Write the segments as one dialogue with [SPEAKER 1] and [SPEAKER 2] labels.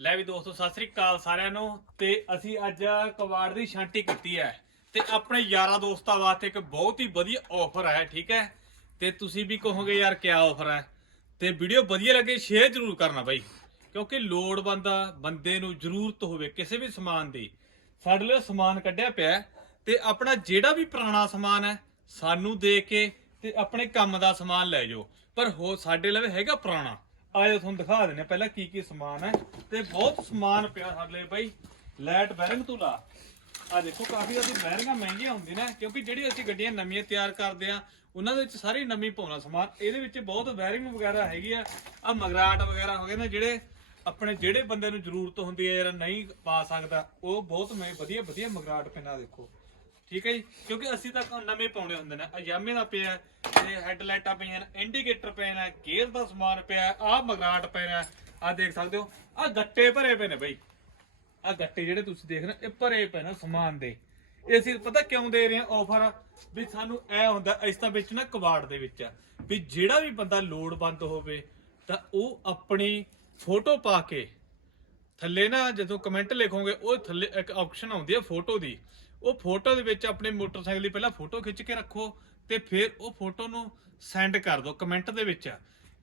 [SPEAKER 1] ਲੈ ਵੀ ਦੋਸਤੋ, ਸਤਿ ਸ੍ਰੀ ਅਕਾਲ ਸਾਰਿਆਂ ਨੂੰ। ਤੇ ਅਸੀਂ ਅੱਜ ਕਵਾੜ ਦੀ ਛਾਂਟੀ ਕੀਤੀ ਹੈ। ਤੇ ਆਪਣੇ ਯਾਰਾਂ ਦੋਸਤਾਂ ਵਾਸਤੇ ਇੱਕ ਬਹੁਤ ਹੀ ਵਧੀਆ ਆਫਰ ਹੈ, ਠੀਕ ਹੈ? ਤੇ ਤੁਸੀਂ ਵੀ ਕਹੋਗੇ, ਯਾਰ, ਕਿਆ ਆਫਰ ਹੈ? ਤੇ ਵੀਡੀਓ ਵਧੀਆ ਲੱਗੇ ਸ਼ੇਅਰ ਜ਼ਰੂਰ ਕਰਨਾ ਬਾਈ। ਕਿਉਂਕਿ ਲੋੜਵੰਦ ਬੰਦੇ ਨੂੰ ਜ਼ਰੂਰਤ ਹੋਵੇ ਕਿਸੇ ਵੀ ਸਮਾਨ ਦੀ, ਸਾਡੇ ਲਈ ਸਮਾਨ ਕੱਢਿਆ ਪਿਆ ਹੈ। ਤੇ ਆਪਣਾ ਜਿਹੜਾ ਵੀ ਪੁਰਾਣਾ ਸਮਾਨ ਹੈ, ਸਾਨੂੰ ਦੇ ਕੇ ਤੇ ਆਪਣੇ ਕੰਮ ਦਾ ਸਮਾਨ ਲੈ ਜਾਓ। ਪਰ ਹੋ ਸਾਡੇ ਲਵੇ ਹੈਗਾ ਪੁਰਾਣਾ। ਆਜੋ ਤੁਹਾਨੂੰ ਦਿਖਾ ਦਿੰਨੇ ਪਹਿਲਾਂ ਕੀ ਕੀ ਸਮਾਨ ਹੈ। ਤੇ ਬਹੁਤ ਸਮਾਨ ਪਿਆ ਸਾਡੇ ਬਾਈ। ਲਾਈਟ ਬੈਰਿੰਗ ਤੋਂ ਲਾ ਆ ਦੇਖੋ, ਕਾਫੀ ਜ਼ਿਆਦਾ ਬੈਰਿੰਗਾਂ ਮਹਿੰਗੀਆਂ ਹੁੰਦੀਆਂ ਨੇ, ਕਿਉਂਕਿ ਜਿਹੜੀ ਅਸੀਂ ਗੱਡੀਆਂ ਨਵੀਆਂ ਤਿਆਰ ਕਰਦੇ ਆ ਉਹਨਾਂ ਦੇ ਵਿੱਚ ਸਾਰੀ ਨਵੀਂ ਪਾਉਣਾ ਸਮਾਨ। ਇਹਦੇ ਵਿੱਚ ਬਹੁਤ ਬੈਰਿੰਗ ਵਗੈਰਾ ਹੈਗੀ ਆ। ਆ ਮਗਰਾਟ ਵਗੈਰਾ ਹੋ ਗਏ ਨੇ, ਜਿਹੜੇ ਆਪਣੇ ਜਿਹੜੇ ਬੰਦੇ ਨੂੰ ਜ਼ਰੂਰਤ ਹੁੰਦੀ ਹੈ ਯਾਰ ਨਹੀਂ ਪਾ ਸਕਦਾ, ਉਹ ਬਹੁਤ ਵਧੀਆ ਵਧੀਆ ਮਗਰਾਟ ਪੈਣਾ ਦੇਖੋ। ਠੀਕ ਹੈ ਜੀ? ਕਿਉਂਕਿ ਅਸੀਂ ਤਾਂ ਨਵੇਂ ਪਾਉਣੇ ਹੁੰਦੇ ਨੇ। ਅਜਾਮੇ ਦਾ ਪਿਆ ਤੇ ਹੈਡਲਾਈਟਾਂ ਪਈਆਂ ਨੇ ਇੰਡੀਕੇਟਰ ਪਏ ਨੇ ਗੇਅਰ ਦਾ ਸਮਾਨ ਪਿਆ ਆ ਮਗਰਾਟ ਪਿਆ ਆ ਦੇਖ ਸਕਦੇ ਹੋ ਆ ਗੱਟੇ ਭਰੇ ਪਏ ਨੇ ਬਈ। ਆ ਗੱਟੇ ਜਿਹੜੇ ਤੁਸੀਂ ਦੇਖ ਰਹੇ ਹੋ, ਇਹ ਭਰੇ ਪਏ ਨੇ ਸਮਾਨ ਦੇ। ਇਹ ਅਸੀਂ ਪਤਾ ਕਿਉਂ ਦੇ ਰਹੇ ਹਾਂ ਆਫਰ ਵੀ ਸਾਨੂੰ ਐ ਹੁੰਦਾ ਇਸ ਤਾਂ ਵਿੱਚ ਨਾ ਕਵਾੜ ਦੇ ਵਿੱਚ ਆ। ਵੀ ਜਿਹੜਾ ਵੀ ਬੰਦਾ ਲੋੜਵੰਦ ਹੋਵੇ ਤਾਂ ਉਹ ਆਪਣੀ ਫੋਟੋ ਪਾ ਕੇ ਥੱਲੇ ਨਾ ਜਦੋਂ ਕਮੈਂਟ ਲਿਖੋਗੇ, ਉਹ ਥੱਲੇ ਇੱਕ ਆਪਸ਼ਨ ਆਉਂਦੀ ਹੈ ਫੋਟੋ ਦੀ। ਉਹ ਫੋਟੋ ਦੇ ਵਿੱਚ ਆਪਣੇ ਮੋਟਰਸਾਈਕਲ ਦੀ ਪਹਿਲਾਂ ਫੋਟੋ ਖਿੱਚ ਕੇ ਰੱਖੋ ਤੇ ਫਿਰ ਉਹ ਫੋਟੋ ਨੂੰ ਸੈਂਡ ਕਰ ਦਿਓ ਕਮੈਂਟ ਦੇ ਵਿੱਚ।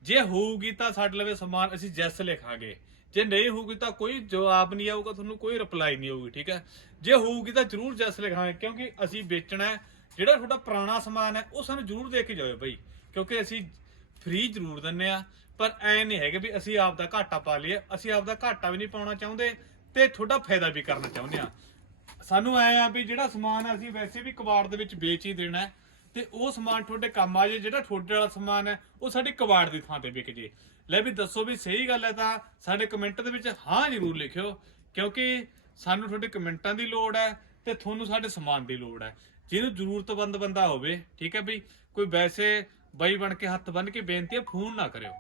[SPEAKER 1] ਜੇ ਹੋਊਗੀ ਤਾਂ ਸਾਡੇ ਲਵੇ ਸਮਾਨ ਅਸੀਂ ਜੈਸ ਲਿਖਾਂਗੇ। ਜੇ ਨਹੀਂ ਹੋਊਗੀ ਤਾਂ ਕੋਈ ਜਵਾਬ ਨਹੀਂ ਆਊਗਾ, ਤੁਹਾਨੂੰ ਕੋਈ ਰਿਪਲਾਈ ਨਹੀਂ ਹੋਊਗੀ ਠੀਕ ਹੈ? ਜੇ ਹੋਊਗੀ ਤਾਂ ਜਰੂਰ ਜੈਸ ਲਿਖਾਂਗੇ, ਕਿਉਂਕਿ ਅਸੀਂ ਵੇਚਣਾ ਹੈ। ਜਿਹੜਾ ਤੁਹਾਡਾ ਪੁਰਾਣਾ ਸਮਾਨ ਹੈ, ਉਹ ਸਾਨੂੰ ਜਰੂਰ ਦੇ ਕੇ ਜਾਓ ਬਈ, ਕਿਉਂਕਿ ਅਸੀਂ ਫ੍ਰੀ ਜ਼ਰੂਰ ਦਿੰਨੇ ਆ। ਪਰ ਐ ਨਹੀਂ ਹੈਗੇ ਵੀ ਅਸੀਂ ਆਪ ਦਾ ਘਾਟਾ ਪਾ ਲਈਏ। ਅਸੀਂ ਆਪ ਦਾ ਘਾਟਾ ਵੀ ਨਹੀਂ ਪਾਉਣਾ ਚਾਹੁੰਦੇ ਤੇ ਤੁਹਾਡਾ ਫਾਇਦਾ ਵੀ ਕਰਨਾ ਚਾਹੁੰਦੇ ਆ। ਸਾਨੂੰ ਐ ਆ ਵੀ ਜਿਹੜਾ ਸਮਾਨ ਅਸੀਂ ਵੈਸੇ ਵੀ ਕਬਾੜ ਦੇ ਵਿੱਚ ਵੇਚ ਹੀ ਦੇਣਾ ਹੈ, ਤੇ ਉਹ ਸਮਾਨ ਤੁਹਾਡੇ ਕੰਮ ਆ ਜੇ ਜਿਹੜਾ ਤੁਹਾਡੇ ਵਾਲਾ ਸਮਾਨ ਹੈ, ਉਹ ਸਾਡੇ ਕਬਾੜ ਦੀ ਥਾਂ ਤੇ ਵਿਕ ਜੇ ਲੈ ਵੀ ਦੱਸੋ ਵੀ ਸਹੀ ਗੱਲ ਹੈ ਤਾਂ ਸਾਡੇ ਕਮੈਂਟ ਦੇ ਵਿੱਚ ਹਾਂ ਜ਼ਰੂਰ ਲਿਖਿਓ, ਕਿਉਂਕਿ ਸਾਨੂੰ ਤੁਹਾਡੇ ਕਮੈਂਟਾਂ ਦੀ ਲੋੜ ਹੈ ਤੇ ਤੁਹਾਨੂੰ ਸਾਡੇ ਸਮਾਨ ਦੀ ਲੋੜ ਹੈ। ਜਿਹਨੂੰ ਜ਼ਰੂਰਤਮੰਦ ਬੰਦਾ ਹੋਵੇ, ਠੀਕ ਹੈ ਵੀ ਕੋਈ ਵੈਸੇ ਬਾਈ ਬਣ ਕੇ ਹੱਥ ਬੰਨ ਕੇ ਬੇਨਤੀ ਹੈ ਫੋਨ ਨਾ ਕਰਿਓ।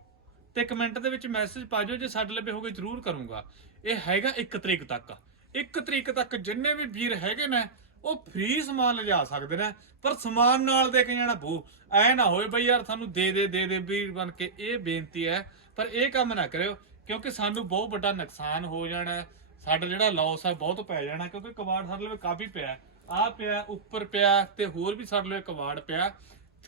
[SPEAKER 1] ਤੇ ਕਮੈਂਟ ਦੇ ਵਿੱਚ ਮੈਸੇਜ ਪਾ ਦਿਓ ਜੇ ਸਾਡੇ ਲੱਭੇ ਹੋਗੇ ਜ਼ਰੂਰ ਕਰੂੰਗਾ। ਇਹ ਹੈਗਾ 1 ਤਰੀਕ ਤੱਕ। 1 ਤਰੀਕ ਤੱਕ ਜਿੰਨੇ ਵੀ ਵੀਰ ਹੈਗੇ ਨੇ, ਉਹ ਫ੍ਰੀ ਸਮਾਨ ਲਿਜਾ ਸਕਦੇ ਨੇ, ਪਰ ਸਮਾਨ ਨਾਲ ਦੇ ਕੇ ਜਾਣਾ ਬੂ ਐ ਨਾ ਹੋਏ ਬਈ ਯਾਰ ਸਾਨੂੰ ਦੇ ਦੇ ਦੇ ਦੇ, ਵੀਰ ਬਣ ਕੇ ਇਹ ਬੇਨਤੀ ਹੈ, ਪਰ ਇਹ ਕੰਮ ਨਾ ਕਰਿਓ, ਕਿਉਂਕਿ ਸਾਨੂੰ ਬਹੁਤ ਵੱਡਾ ਨੁਕਸਾਨ ਹੋ ਜਾਣਾ ਸਾਡਾ ਜਿਹੜਾ ਲਾਸ ਹੈ ਬਹੁਤ ਪੈ ਜਾਣਾ, ਕਿਉਂਕਿ ਕਵਾੜ ਸਾਡੇ ਲਈ ਕਾਫੀ ਪਿਆ ਆ ਪਿਆ, ਉੱਪਰ ਪਿਆ, ਤੇ ਹੋਰ ਵੀ ਸਾਡੇ ਲਈ ਕਵਾੜ ਪਿਆ।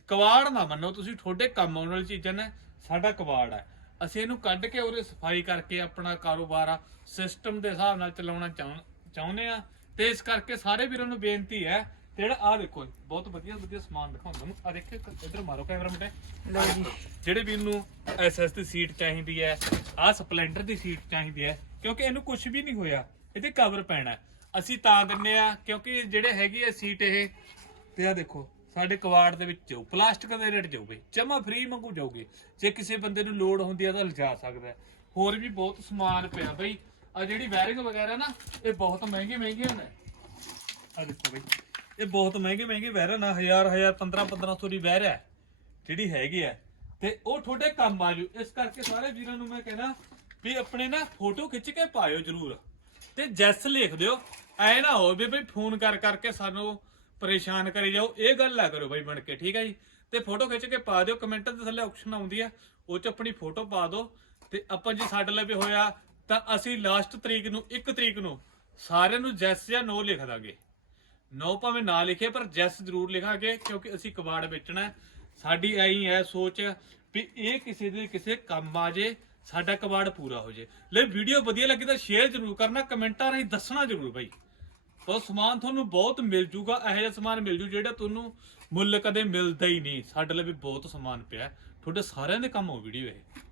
[SPEAKER 1] ਕਵਾੜ ਨਾ ਮੰਨੋ ਤੁਸੀਂ ਤੁਹਾਡੇ ਕੰਮ ਆਉਣ ਵਾਲੀ ਚੀਜ਼ਾਂ ਨੇ ਸਾਡਾ ਕਵਾੜ ਹੈ। ਅਸੀਂ ਇਹਨੂੰ ਕੱਢ ਕੇ ਉਹਦੇ ਸਫ਼ਾਈ ਕਰਕੇ ਆਪਣਾ ਕਾਰੋਬਾਰ ਆ ਸਿਸਟਮ ਦੇ ਹਿਸਾਬ ਨਾਲ ਚਲਾਉਣਾ ਚਾਹੁੰ- ਚਾਹੁੰਦੇ ਆ। ਤੇ ਇਸ ਕਰਕੇ ਸਾਰੇ ਵੀਰਾਂ ਨੂੰ ਬੇਨਤੀ ਹੈ ਤੇ ਜਿਹੜਾ ਆ ਦੇਖੋ ਬਹੁਤ ਵਧੀਆ ਵਧੀਆ ਸਮਾਨ ਦਿਖਾਉਂਦਾ ਤੁਹਾਨੂੰ ਆ ਦੇਖੋ ਇੱਧਰ ਮਾਰੋ ਕੈਮਰਾ ਮੁੰਡੇ।
[SPEAKER 2] ਲਓ ਜੀ।
[SPEAKER 1] ਜਿਹੜੇ ਵੀਰ ਨੂੰ ਐਸਐਸ ਦੀ ਸੀਟ ਚਾਹੀਦੀ ਹੈ ਆ ਸਪਲੈਂਡਰ ਦੀ ਸੀਟ ਚਾਹੀਦੀ ਹੈ ਕਿਉਂਕਿ ਇਹਨੂੰ ਕੁਝ ਵੀ ਨਹੀਂ ਹੋਇਆ ਇਹਦੇ ਕਵਰ ਪੈਣਾ। ਅਸੀਂ ਤਾਂ ਦਿੰਨੇ ਆ ਕਿਉਂਕਿ ਜਿਹੜੇ ਹੈਗੀ ਹੈ ਸੀਟ ਇਹ ਤੇ ਆ ਦੇਖੋ ਸਾਡੇ ਕਵਾੜ ਦੇ ਵਿੱਚ ਜਾਊ ਪਲਾਸਟਿਕ ਦੇ ਰੇਟ ਜਾਊਗੀ ਜਮਾ ਫ੍ਰੀ ਮੰਗੂ ਜਾਊਗੀ ਜੇ ਕਿਸੇ ਬੰਦੇ ਨੂੰ ਲੋੜ ਹੁੰਦੀ ਆ ਤਾਂ ਲਿਜਾ ਸਕਦਾ ਹੋਰ ਵੀ ਬਹੁਤ ਸਮਾਨ ਪਿਆ ਬਈ। ਆ ਜਿਹੜੀ ਵਾਇਰਿੰਗ ਵਗੈਰਾ ਨਾ, ਇਹ ਬਹੁਤ ਮਹਿੰਗੀ ਮਹਿੰਗੀਆਂ ਨੇ। ਆ ਦੇਖੋ ਬਈ, ਇਹ ਬਹੁਤ ਮਹਿੰਗੇ ਮਹਿੰਗੇ ਵਾਇਰ ਨਾ। 1000 1000 15 1500 ਦੀ ਵਾਇਰ ਹੈ, ਜਿਹੜੀ ਹੈਗੀ ਹੈ। ਤੇ ਉਹ ਤੁਹਾਡੇ ਕੰਮ ਆ ਜੂ ਇਸ ਕਰਕੇ ਸਾਰੇ ਵੀਰਾਂ ਨੂੰ ਮੈਂ ਕਹਿਣਾ ਵੀ ਆਪਣੇ ਨਾ ਫੋਟੋ ਖਿੱਚ ਕੇ ਪਾਇਓ ਜਰੂਰ। ਤੇ ਜੈਸ ਲਿਖ ਦਿਓ। ਐ ਨਾ ਹੋਵੇ ਬਈ ਫੋਨ ਕਰ, ਕਰਕੇ ਸਾਨੂੰ ਪਰੇਸ਼ਾਨ ਕਰੀ ਜਾਓ, ਇਹ ਗੱਲ ਨਾ ਕਰੋ ਬਾਈ ਬਣ ਕੇ, ਠੀਕ ਹੈ ਜੀ? ਤੇ ਫੋਟੋ ਖਿੱਚ ਕੇ ਪਾ ਦਿਓ, ਕਮੈਂਟ ਦੇ ਥੱਲੇ ਆਪਸ਼ਨ ਆਉਂਦੀ ਹੈ ਉਹ ਚ ਆਪਣੀ ਫੋਟੋ ਪਾ ਦਿਓ, ਤੇ ਆਪਾਂ ਜੇ ਸਾਡੇ ਲਈ ਹੋਇਆ, ਤਾਂ ਅਸੀਂ ਲਾਸਟ ਤਰੀਕ ਨੂੰ 1 ਤਰੀਕ ਨੂੰ ਸਾਰਿਆਂ ਨੂੰ ਜੈਸ ਜਾਂ ਨੋ ਲਿਖ ਦਾਂਗੇ। ਨੋ ਭਾਵੇਂ ਨਾ ਲਿਖੇ, ਪਰ ਜੈਸ ਜ਼ਰੂਰ ਲਿਖਾਂਗੇ, ਕਿਉਂਕਿ ਅਸੀਂ ਕਬਾੜ ਵੇਚਣਾ ਸਾਡੀ ਐਂ ਹੈ ਸੋਚ ਵੀ ਇਹ ਕਿਸੇ ਦੇ ਕਿਸੇ ਕੰਮ ਆ ਜੇ, ਸਾਡਾ ਕਬਾੜ ਪੂਰਾ ਹੋ ਜੇ। ਲੈ ਵੀਡੀਓ ਵਧੀਆ ਲੱਗੀ ਤਾਂ ਸ਼ੇਅਰ ਜ਼ਰੂਰ ਕਰਨਾ, ਕਮੈਂਟਾਂ ਰਾਹੀਂ ਦੱਸਣਾ ਜ਼ਰੂਰ ਬਾਈ। ਉਹ ਸਮਾਨ ਤੁਹਾਨੂੰ ਬਹੁਤ ਮਿਲ ਜੂਗਾ, ਇਹੋ ਜਿਹਾ ਸਮਾਨ ਮਿਲ ਜੂ ਜਿਹੜਾ ਤੁਹਾਨੂੰ ਮੁੱਲ ਕਦੇ ਮਿਲਦਾ ਹੀ ਨਹੀਂ। ਸਾਡੇ ਲਈ ਵੀ ਬਹੁਤ ਸਮਾਨ ਪਿਆ। ਤੁਹਾਡੇ ਸਾਰਿਆਂ ਦੇ ਕੰਮ ਹੋ ਵੀਡੀਓ ਇਹ।